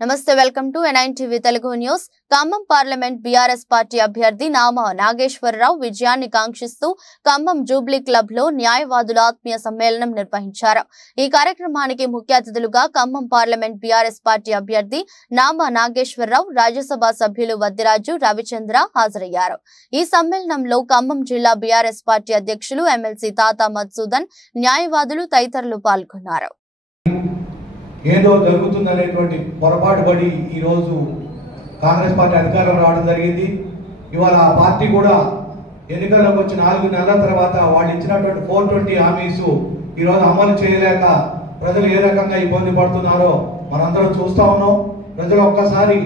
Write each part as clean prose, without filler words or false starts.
నమస్తే welcome to NITV Telugu news. Khammam parliament BRS party అభ్యర్థి నామా నాగేశ్వరరావు విజయాన్ని కాంక్షిస్తూ ఖమ్మం జూబ్లీ క్లబ్ లో న్యాయవాదుల ఆత్మీయ సమ్మేళనం నిర్వహించారు. ఈ కార్యక్రమానికి ముఖ్య అతిథులుగా ఖమ్మం పార్లమెంట్ బీఆర్ఎస్ పార్టీ అభ్యర్థి నామా నాగేశ్వరరావు, రాజ్యసభ సభ్యులు వద్దిరాజు రవిచంద్ర హాజరయ్యారు. ఈ సమ్మేళనంలో ఖమ్మం జిల్లా బీఆర్ఎస్ పార్టీ అధ్యక్షులు ఎమ్మెల్సీ తాతా మధుసూదన్, న్యాయవాదులు తదితరులు పాల్గొన్నారు. ఏదో జరుగుతుందనేటువంటి పొరపాటు పడి ఈరోజు కాంగ్రెస్ పార్టీ అధికారం రావడం జరిగింది. ఇవాళ ఆ పార్టీ కూడా ఎన్నికలకు వచ్చి 4 నెలల తర్వాత వాళ్ళు ఇచ్చినటువంటి 420 హామీస్ ఈరోజు అమలు చేయలేక ప్రజలు ఏ రకంగా ఇబ్బంది పడుతున్నారో మనందరం చూస్తూ ఉన్నాం. ప్రజలు ఒక్కసారి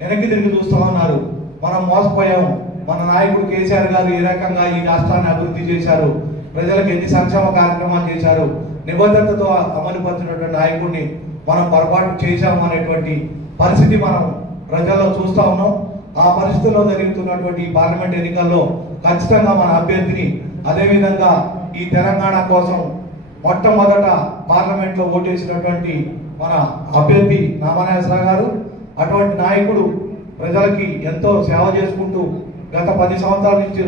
వెనక్కి తిరిగి చూస్తూ ఉన్నారు. మనం మోసపోయాం. మన నాయకుడు కేసీఆర్ గారు ఏ రకంగా ఈ రాష్ట్రాన్ని అభివృద్ధి చేశారు, ప్రజలకు ఎన్ని సంక్షేమ కార్యక్రమాలు చేశారు, నిబద్ధతతో అమలు పరిచినటువంటి నాయకుడిని మనం పొరపాటు చేశాము అనేటువంటి పరిస్థితి మనం ప్రజల్లో చూస్తూ ఉన్నాం. ఆ పరిస్థితుల్లో జరుగుతున్నటువంటి పార్లమెంట్ ఎన్నికల్లో ఖచ్చితంగా మన అభ్యర్థిని, అదేవిధంగా ఈ తెలంగాణ కోసం మొట్టమొదట పార్లమెంట్లో ఓటేసినటువంటి మన అభ్యర్థి నామా నాగేశ్వరరావు గారు, అటువంటి నాయకుడు ప్రజలకి ఎంతో సేవ చేసుకుంటూ గత 10 సంవత్సరాల నుంచి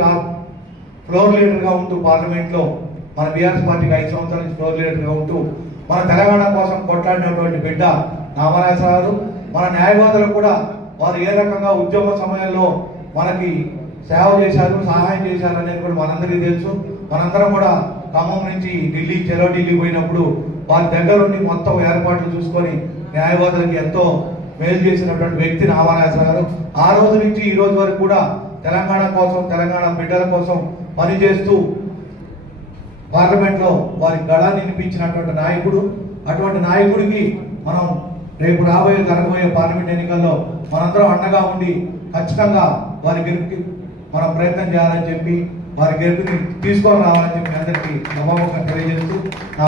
ఫ్లోర్ లీడర్గా ఉంటూ పార్లమెంట్లో మన బీఆర్ఎస్ పార్టీకి 5 సంవత్సరాల నుంచి ఫ్లోర్ లీడర్గా ఉంటూ మన తెలంగాణ కోసం కొట్లాడినటువంటి బిడ్డ నామా నాగేశ్వరరావు. మన న్యాయవాదులకు కూడా వారు ఏ రకంగా ఉద్యమ సమయంలో మనకి సేవ చేశారు, సహాయం చేశారు అనేది కూడా మనందరికీ తెలుసు. మనందరం కూడా ఖమ్మం నుంచి ఢిల్లీ, ఢిల్లీ పోయినప్పుడు వారి దగ్గరుండి మొత్తం ఏర్పాట్లు చూసుకొని న్యాయవాదులకి ఎంతో మేలు చేసినటువంటి వ్యక్తి నామా నాగేశ్వరరావు. ఆ రోజు నుంచి ఈ రోజు వరకు కూడా తెలంగాణ కోసం, తెలంగాణ బిడ్డల కోసం పనిచేస్తూ పార్లమెంట్లో వారి గళాన్ని వినిపించినటువంటి నాయకుడు. అటువంటి నాయకుడికి మనం రేపు జరగబోయే పార్లమెంట్ ఎన్నికల్లో మనందరం అండగా ఉండి ఖచ్చితంగా వారి గెలుపుకి మనం ప్రయత్నం చేయాలని చెప్పి, వారి గెలుపుని తీసుకొని రావాలని చెప్పి అందరికీ సభాముఖంగా తెలియజేస్తూ నా